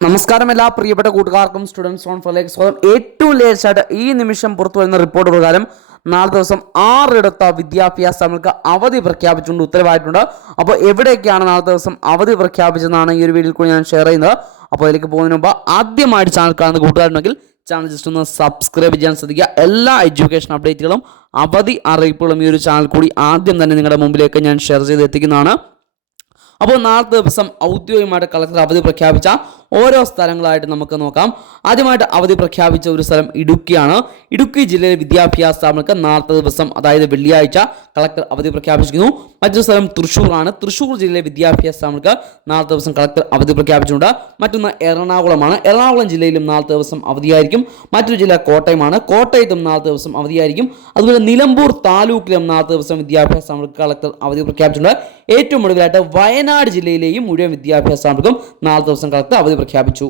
നമസ്കാരം എല്ലാ പ്രിയപ്പെട്ട കൂട്ടുകാർക്കും സ്റ്റുഡൻസ് ഓൺ ഫോറിലേക്ക് സ്വാഗതം ഏറ്റവും ലേറ്റ് ഈ നിമിഷം പുറത്തു വരുന്ന റിപ്പോർട്ട് പ്രകാരം നാളെ ദിവസം ആറിടത്ത വിദ്യാഭ്യാസ സ്ഥാപനങ്ങൾക്ക് അവധി പ്രഖ്യാപിച്ചുകൊണ്ട് ഉത്തരവായിട്ടുണ്ട്. അപ്പോൾ എവിടെയൊക്കെയാണ് നാളെ ദിവസം അവധി പ്രഖ്യാപിച്ചതെന്നാണ് ഈ ഒരു വീഡിയോയിൽ കൂടി ഞാൻ ഷെയർ ചെയ്യുന്നത്. അപ്പോൾ അതിലേക്ക് പോകുന്നതിന് മുമ്പ് ആദ്യമായിട്ട് ചാനൽ കാണുന്ന കൂട്ടുകാരുണ്ടെങ്കിൽ ചാനൽ ജസ്റ്റ് ഒന്ന് സബ്സ്ക്രൈബ് ചെയ്യാൻ ശ്രദ്ധിക്കുക. എല്ലാ എഡ്യൂക്കേഷൻ അപ്ഡേറ്റുകളും അവധി അറിയിപ്പുകളും ഈ ഒരു ചാനൽ കൂടി ആദ്യം തന്നെ നിങ്ങളുടെ മുമ്പിലേക്ക് ഞാൻ ഷെയർ ചെയ്ത് എത്തിക്കുന്നതാണ്. അപ്പോൾ നാളത്തെ ദിവസം ഔദ്യോഗികമായിട്ട് കളക്ടർ അവധി പ്രഖ്യാപിച്ച ഓരോ സ്ഥലങ്ങളായിട്ട് നമുക്ക് നോക്കാം. ആദ്യമായിട്ട് അവധി പ്രഖ്യാപിച്ച ഒരു സ്ഥലം ഇടുക്കിയാണ്. ഇടുക്കി ജില്ലയിലെ വിദ്യാഭ്യാസ സ്ഥാപനങ്ങൾക്ക് നാളത്തെ ദിവസം അതായത് വെള്ളിയാഴ്ച കളക്ടർ അവധി പ്രഖ്യാപിച്ചിരിക്കുന്നു. മറ്റൊരു സ്ഥലം തൃശ്ശൂറാണ്. തൃശ്ശൂർ ജില്ലയിലെ വിദ്യാഭ്യാസ സ്ഥാപനങ്ങൾക്ക് നാളത്തെ ദിവസം കളക്ടർ അവധി പ്രഖ്യാപിച്ചിട്ടുണ്ട്. മറ്റൊന്ന് എറണാകുളമാണ്. എറണാകുളം ജില്ലയിലും നാളത്തെ ദിവസം അവധിയായിരിക്കും. മറ്റൊരു ജില്ല കോട്ടയമാണ്. കോട്ടയത്തും നാളത്തെ ദിവസം അവധിയായിരിക്കും. അതുപോലെ നിലമ്പൂർ താലൂക്കിലും നാളത്തെ ദിവസം വിദ്യാഭ്യാസ സ്ഥാപനങ്ങൾക്ക് കളക്ടർ അവധി പ്രഖ്യാപിച്ചിട്ടുണ്ട്. ഏറ്റവും ഒടുവിലായിട്ട് വയനാട് ജില്ലയിലെയും മുഴുവൻ വിദ്യാഭ്യാസ സ്ഥാപനങ്ങൾക്കും നാളത്തെ ദിവസം കളക്ടർ അവധി പ്രഖ്യാപിച്ചു.